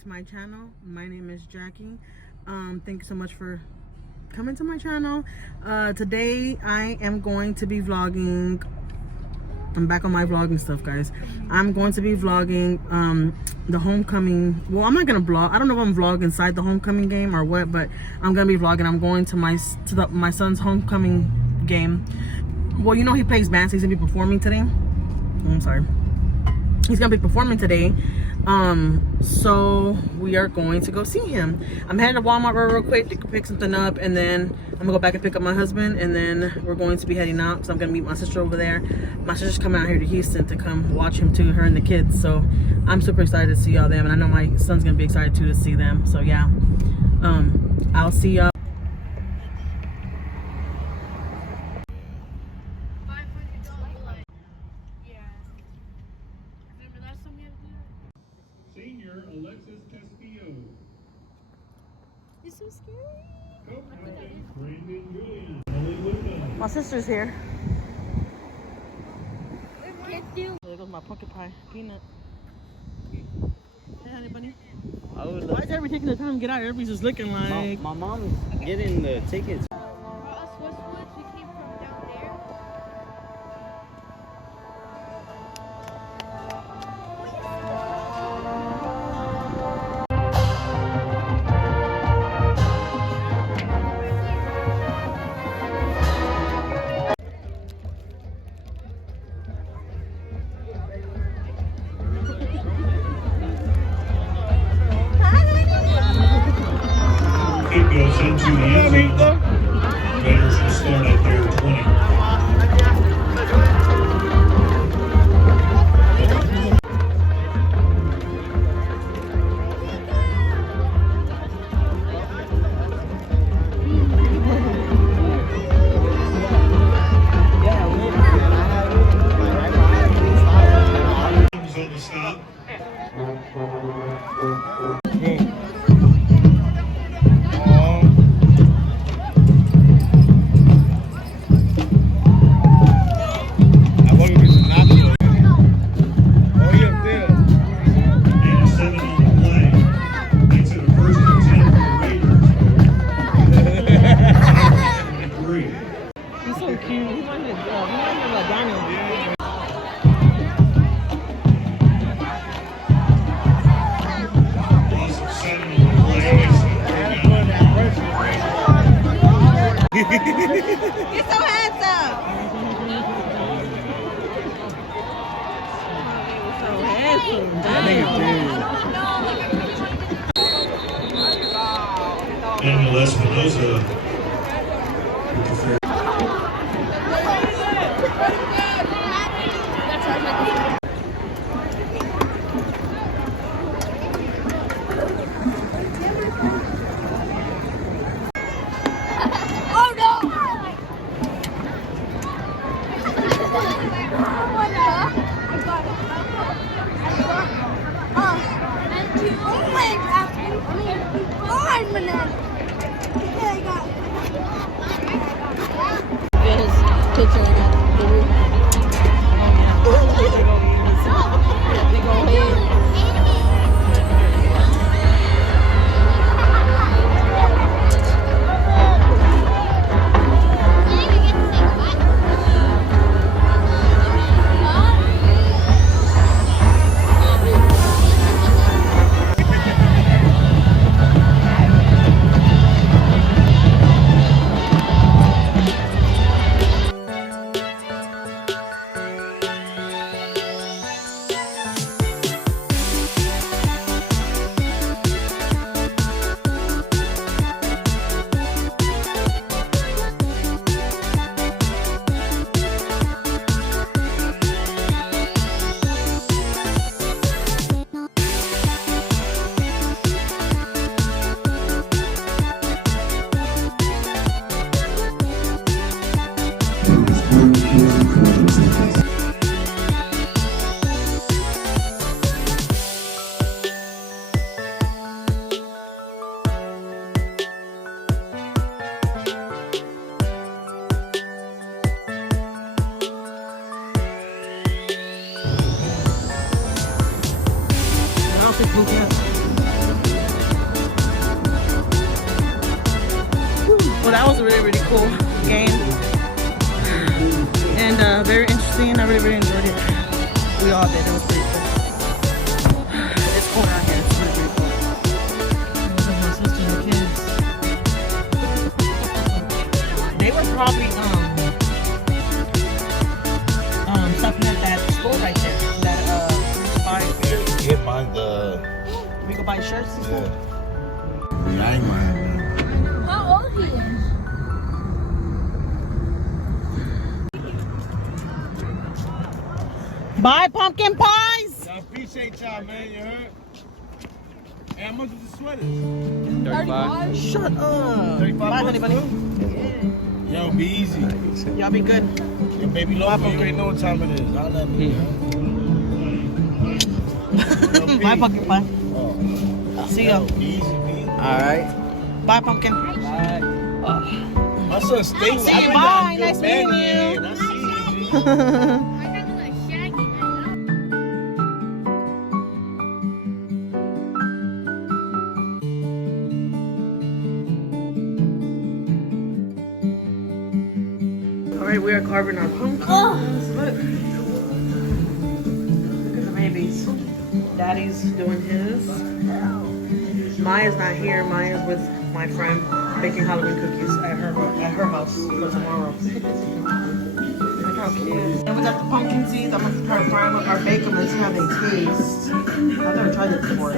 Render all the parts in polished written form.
to my channel. My name is Jackie. Thank you so much for coming to my channel. Today I am going to be vlogging. I'm back on my vlogging stuff, guys. I'm going to be vlogging the homecoming. Well, I'm not gonna vlog. I don't know if I'm vlogging inside the homecoming game or what, but I'm gonna be vlogging. I'm going to my son's homecoming game. Well, you know he plays band, so he's gonna be performing today. Oh, I'm sorry. He's gonna be performing today. So we are going to go see him. I'm heading to Walmart real quick to pick something up, and then I'm gonna go back and pick up my husband, and then we're going to be heading out. So I'm gonna meet my sister over there. My sister's coming out here to Houston to come watch him too, her and the kids. So I'm super excited to see all them, and I know my son's gonna be excited too to see them. So yeah, I'll see y'all. Senior Alexis Castillo. It's so scary. Brandon Julian. Ellie Whitman. My sister's here. There goes my pumpkin pie peanut. Hey, honey bunny. I would Why is everybody taking the time to get out? Everybody's just looking like. my mom's getting the tickets. For us Westwoods, we came from down there. It goes into the end zone. Raiders will start at their 20. On the stop. And a 7 on the play. Makes it a first and 10 for the Raiders. 23. He's so cute. He might be like Daniel. Loss of 7 on the play. Makes it a third down. You're so handsome. Daniel Espinosa with the fair. Oh no! I'll take both hands. was a really, really cool game. And very interesting. I really, really enjoyed it. We all did. It was pretty cool. It's cold out here. It's really, really cold. Look at my sister and the kids. They were probably something at that store right there. That Buy the we go buy shirts and stuff. yeah, I ain't mind, man. How old he is? Buy pumpkin pies. I appreciate y'all, man. You heard? Hey, how much is the sweater? 35. Shut up. 35 Bye, honey bucks, bunny. Yo, be easy. Y'all be good. Yo, baby, love, you already know what time it is. I'll let me. Bye, pumpkin pie. Oh, See ya. be easy, be. Alright. Bye, pumpkin. My son stays. See you. Bye. Nice meeting you. I see you, G. I got like Shaggy. All right, we are carving our pumpkins. Look. Look at the babies. Daddy's doing his. Maya's not here. Maya's with my friend baking Halloween cookies at her house for tomorrow. Look how cute. And we got the pumpkin seeds. I'm gonna try to fry them up or bake them and see how they taste. I've never tried it before.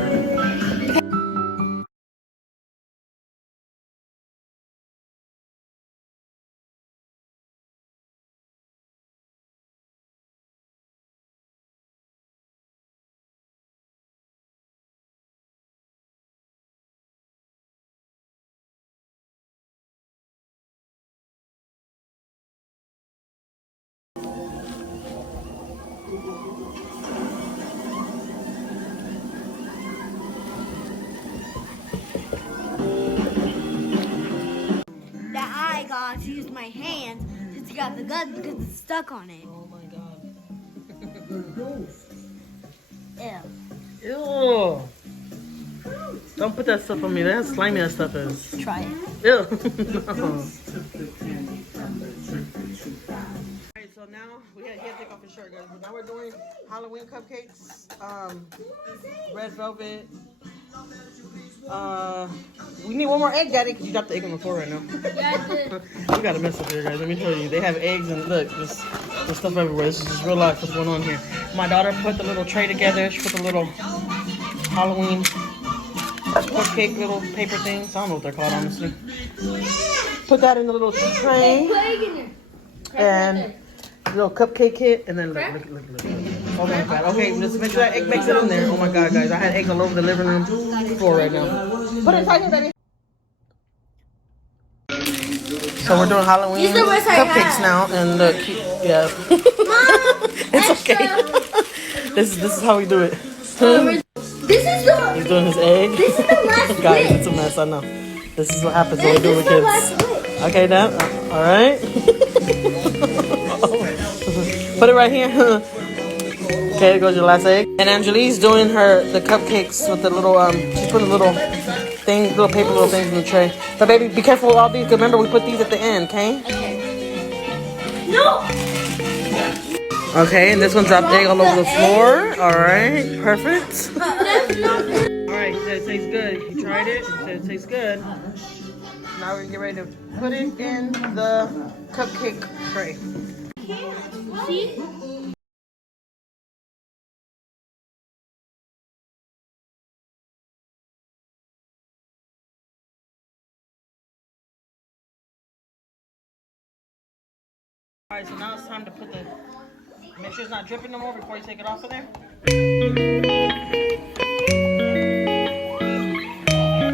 That I got to use my hands to take out the gun because it's stuck on it. Oh my god. Ew. Ew. Don't put that stuff on me. That's how slimy that stuff is. Try it. Ew. No. Alright, so now he had to take off his shirt, guys. But now we're doing Halloween cupcakes. Red velvet. We need one more egg, Daddy, because you dropped the egg on the floor right now. Yeah, I did. We got a mess up here, guys. Let me show you. They have eggs and look, there's stuff everywhere. This is just real life what's going on here. My daughter put the little tray together. She put the little Halloween cupcake little paper things. I don't know what they're called, honestly. Put that in the little tray and little cupcake kit, and then look. Oh my god. Okay, let's make sure that egg makes it in there. Oh my god, guys. I had eggs all over the living room floor right now. Put it right here, baby. So we're doing Halloween These are what I cupcakes had. now, and look, yeah. It's okay. This is how we do it. This is the He's doing his egg. this is the last Guys, bit. it's a mess. I know. This is what happens when we do it with This is the last kids. bit. Okay, Dad. All right. Put it right here. Okay, there goes your last egg. And Angelique's doing the cupcakes with the little she's putting little things, little things in the tray. But baby, be careful with all these. 'Cause remember, we put these at the end. Okay. No. Okay, and this one dropped egg all over the floor. All right, perfect. All right, he said it tastes good. He tried it. He said it tastes good. Now we're gonna get ready to put it in the cupcake tray. See? All right, so now it's time to put make sure it's not dripping no more before you take it off of there.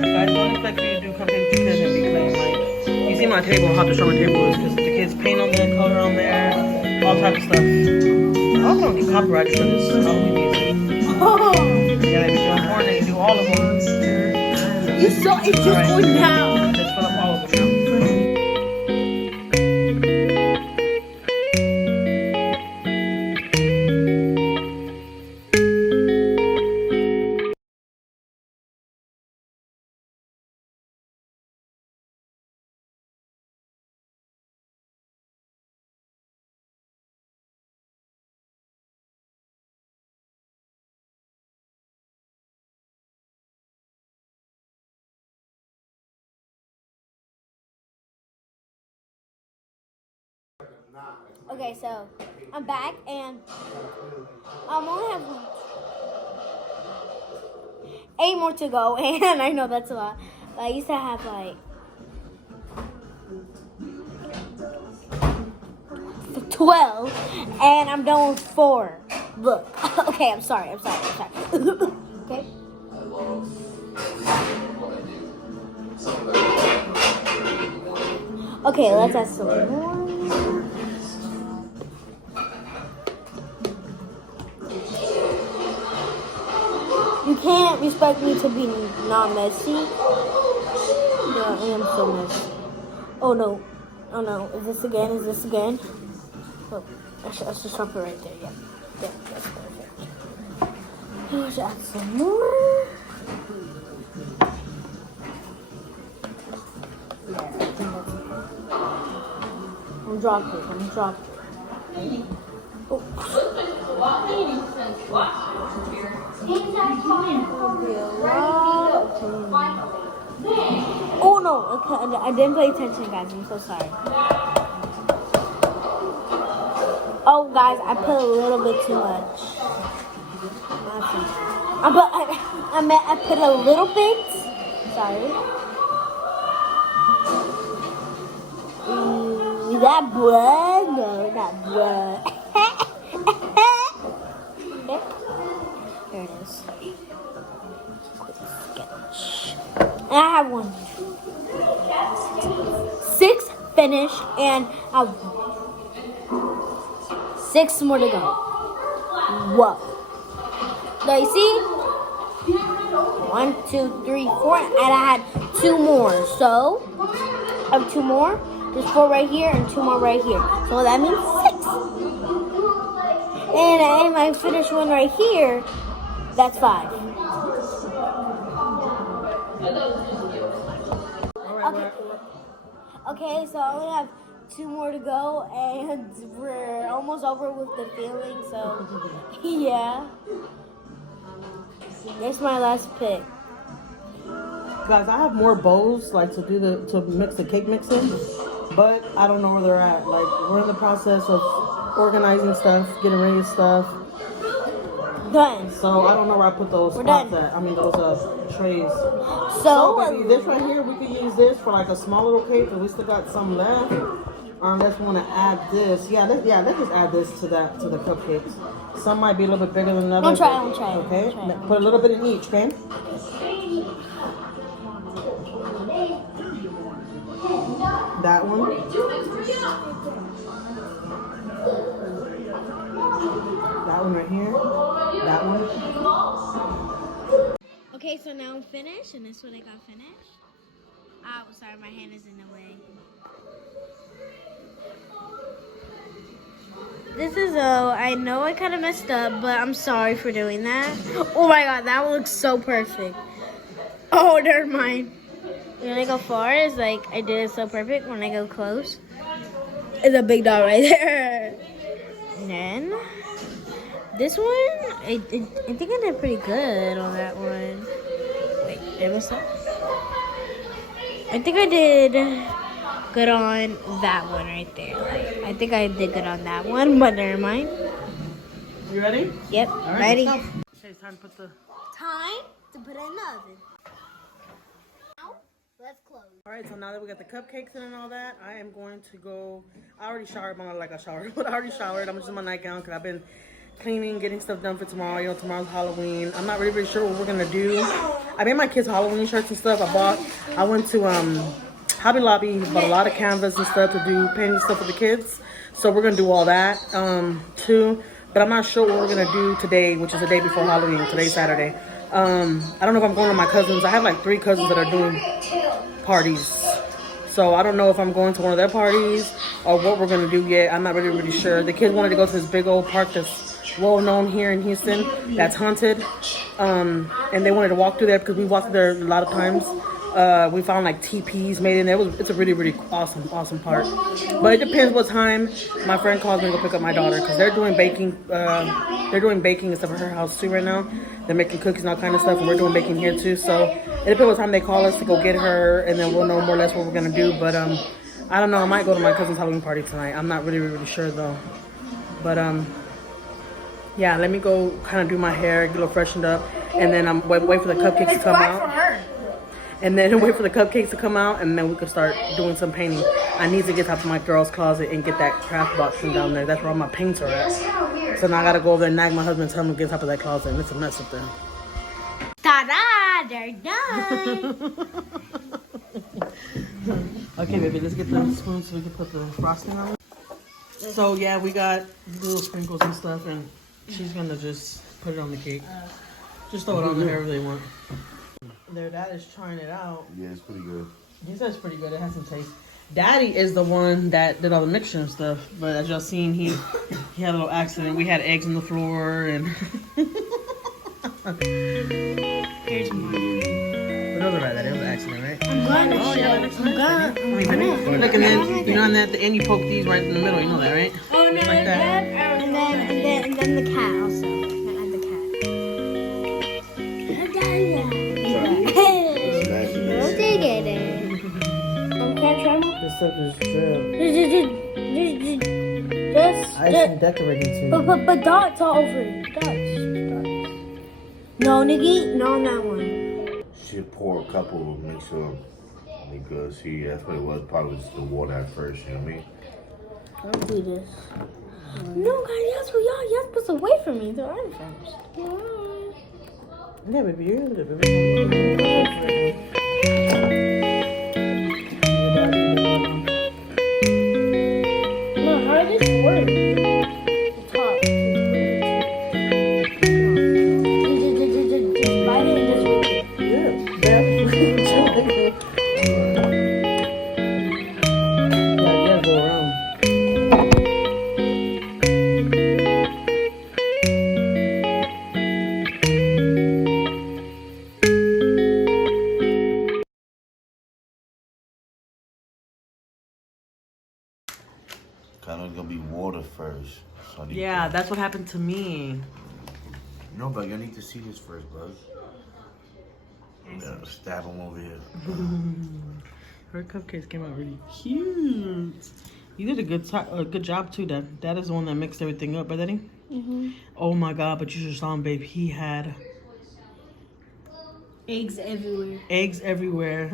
Guys, don't expect me to do cupcakes because it'd be clean. Like, you see my table, how destroyed my table is because the kids paint on there, color on there, all type of stuff. I also don't get copyrighted for this Halloween music. Oh. Yeah, they be doing more than they do all of them. You saw it just going down. Let's fill up all of them now. Okay, so I'm back and I only have 8 more to go, and I know that's a lot. But I used to have like 12, and I'm done with 4. Look, okay, I'm sorry. Okay. Okay, let's add some more. You can't expect me to be not messy. Yeah, I am so messy. Oh no. Is this again? Oh, I should stop it right there. Yeah, that's perfect. Let's add some more. Yeah, I think that's it. I'm dropping. Oh. Oh no, okay, I didn't pay attention, guys. I'm so sorry. Oh, guys, I put a little bit too much. I put a little bit. Sorry. Is that blood? No, not blood. Okay. There it is. Quick sketch. And I have 6 finished, and I have 6 more to go. Whoa. Now you see? 1, 2, 3, 4, and I had 2 more. So I have 2 more. There's 4 right here and 2 more right here. So that means 6. And I finished one right here. That's 5. Okay, so I only have 2 more to go, and we're almost over with the filling. So yeah, that's my last pick. Guys, I have more bowls like to mix the cake mix in, but I don't know where they're at. Like, we're in the process of organizing stuff, getting ready stuff. Done. So I don't know where I put those pots at. I mean those trays. So baby, this right here, we could use this for like a small little cake, because we still got some left. Let's want to add this. Let's just add this to the cupcakes. Some might be a little bit bigger than others. I'll try. Okay, put a little bit in each, okay? That one. That one right here. That one. Okay, so now I'm finished, and this one I got finished. Oh, sorry, my hand is in the way. This is I know I kind of messed up, but I'm sorry for doing that. Oh my god, that one looks so perfect. Oh, never mind. When I go far, it's like I did it so perfect. When I go close, it's a big dot right there. And then this one, I think I did pretty good on that one. Wait, did I mess up? I think I did good on that one right there. Like, I think I did good on that one, but never mind. You ready? Yep, All right, ready. Okay, it's time to put the... Time to put it in the oven. Now, let's close. All right, so now that we got the cupcakes in and all that, I am going to go... I already showered, but not like I showered, but I already showered. I'm just in my nightgown because I've been cleaning, getting stuff done for tomorrow. You know, tomorrow's Halloween. I'm not really sure what we're going to do. I made my kids Halloween shirts and stuff. I went to Hobby Lobby, bought a lot of canvas and stuff to do painting stuff for the kids. So we're going to do all that too. But I'm not sure what we're going to do today, which is the day before Halloween. Today's Saturday. I don't know if I'm going to my cousins. I have like 3 cousins that are doing parties. So I don't know if I'm going to one of their parties or what we're going to do yet. I'm not really sure. The kids wanted to go to this big old park that's well known here in Houston, that's haunted. And they wanted to walk through there because we walked there a lot of times. We found like teepees made in there. It's a really awesome park. But it depends what time my friend calls me to go pick up my daughter, because they're doing baking. They're doing baking and stuff at her house too right now. They're making cookies and all kind of stuff, and we're doing baking here too. So it depends what time they call us to go get her, and then we'll know more or less what we're gonna do. But I don't know. I might go to my cousin's Halloween party tonight. I'm not really sure though. But yeah. Let me go kind of do my hair, get a little freshened up, and then I'm wait for the cupcakes to come out. And then wait for the cupcakes to come out, and then we can start doing some painting. I need to get up to my girl's closet and get that craft box from down there. That's where all my paints are at. So now I gotta go over there and nag my husband and tell him to get top of that closet, and it's a mess up there. Ta-da! They're done. Okay, baby, let's get the spoon so we can put the frosting on it. So yeah, we got little sprinkles and stuff, and she's gonna just put it on the cake. Just throw it on there wherever they want. Their dad is trying it out. Yeah, it's pretty good. He says it's pretty good. It has some taste. Daddy is the one that did all the mixture and stuff. But as y'all seen, he had a little accident. We had eggs on the floor and. Here's mine. But those are right. That it was an accident, right? I'm gonna Oh yeah, that makes sense. gonna. Look, and then you know, and at the end you poke these right in the middle. You know that, right? Oh no! Like that. And then the cat also. And the cat. Don't dig it. Can't try more. This stuff is true. Just. decorating too. But dots all over it. Dots. No, Nikki. No, on that one. Should pour a couple, make sure they good. See, that's what it was. Probably just the water at first, you know what I mean? I'll do this. No, guys, y'all supposed to wait for me until I'm finished. Yeah, baby, you're good, baby. Mom, how does this work? The top. Just bite it and just work it. Go around. Kind of gonna be water first. So I need Yeah, to- that's what happened to me. No, but you need to see this first, bud. Yeah, stab him over here. Her cupcakes came out really cute. You did a good job too, Dad. Dad is the one that mixed everything up, right, Daddy? Oh my God! But you just saw him, babe. He had Eggs everywhere. eggs everywhere,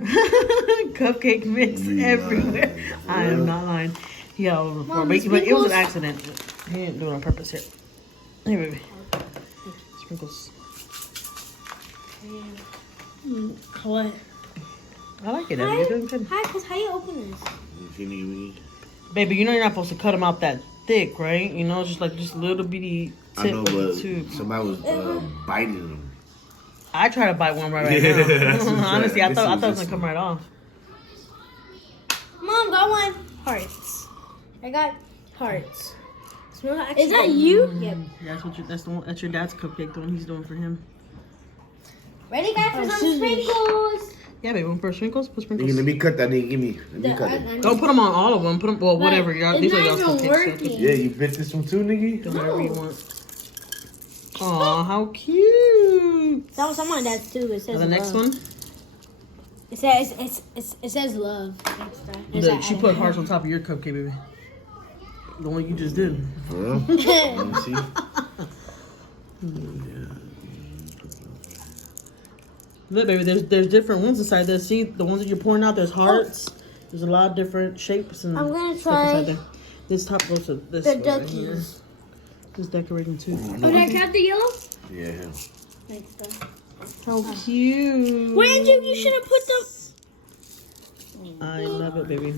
cupcake mix everywhere. I am not lying. He had all over the floor, but it was an accident. He didn't do it on purpose. Here, hey, baby. Sprinkles. What? I like it, Daddy. You're doing good. Hi, cause how you open this? If you need me, Baby, you know you're not supposed to cut them out that thick, right? You know, just little bitty I tip know, of the but tube. somebody was biting them. I try to bite one right Yeah, now. that's what Honestly, I this thought is it was just- gonna come right off. Mom, got one. Hearts. I got hearts. Is that you? Yep. That's your dad's cupcake, the one he's doing for him. Ready, guys, for some sprinkles? Yeah, baby, one for sprinkles. Put sprinkles. Nigga, let me cut that. Nigga, give me. Let me cut it. Don't put them on all of them. Put them, well, whatever. Y'all, these are y'all's not even cupcakes. working. Yeah, you bit this one too, nigga. Do whatever you want. Aw, how cute. That was someone that's too. It says The next love. one, It says love. she put hearts on top of your cupcake, baby. The one you just did. For real? Let me see. Look, baby, there's different ones inside there. See, the ones that you're pouring out, there's hearts. There's a lot of different shapes and I'm gonna stuff try inside there. This top goes to this the one right here. duckies. Just decorating too. Oh, did I have the yellow? Yeah. How cute. Randy, you should have put the. I love it, baby.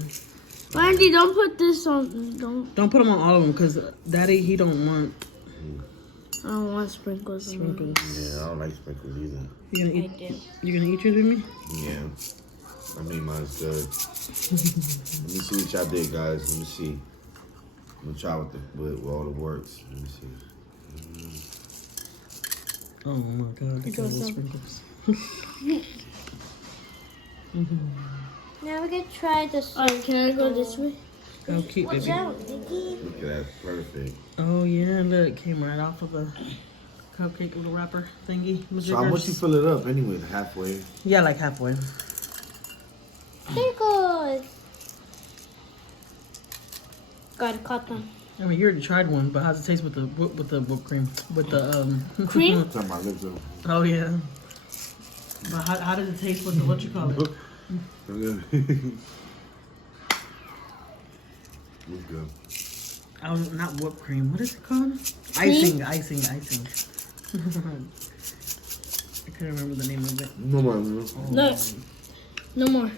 Randy, don't put this on. Don't put them on all of them because Daddy, he don't want I don't want sprinkles. sprinkles. Yeah, I don't like sprinkles either. You gonna I eat? do. You gonna eat yours with me? Yeah. I mean, mine's good. Let me see what y'all did, guys. Let me see. I'm gonna try with all the works. Let me see. Oh my God! Look at all those sprinkles. Now we can try this. Oh, can I go this way? How cute, Watch baby. out, Nikki. Look at that. Perfect. Oh yeah, look, it came right off of the cupcake little wrapper thingy. So how much you fill it up anyway? Halfway? Yeah, like halfway. Sprinkles. Got caught them. I mean, you already tried one, but how's it taste with the whipped cream? With the Cream? Turn my lips up. Oh yeah. But how does it taste with the what you call it? Looks good. Oh, not whipped cream. What is it called? Icing. I couldn't remember the name of it. No more. Look. No more.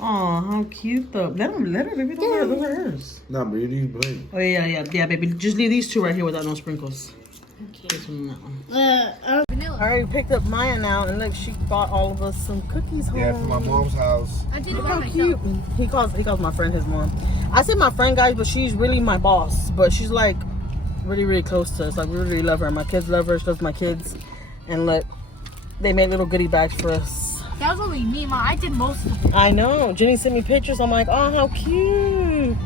Oh, how cute though. Let her, baby. Those are hers. Nah, but you didn't play. Oh yeah, baby. Just leave these two right here without no sprinkles. Okay. This one, that one. Vanilla. I already picked up Maya now, and look, she bought all of us some cookies home. Yeah, from my mom's house. I did it Look by how myself. cute. He calls my friend his mom. I say my friend, guys, but she's really my boss. But she's like really, really close to us. Like we really love her. My kids love her. She loves my kids. And look, they made little goodie bags for us. That was only me, Ma. I did most of it. I know. Jenny sent me pictures. I'm like, oh, how cute.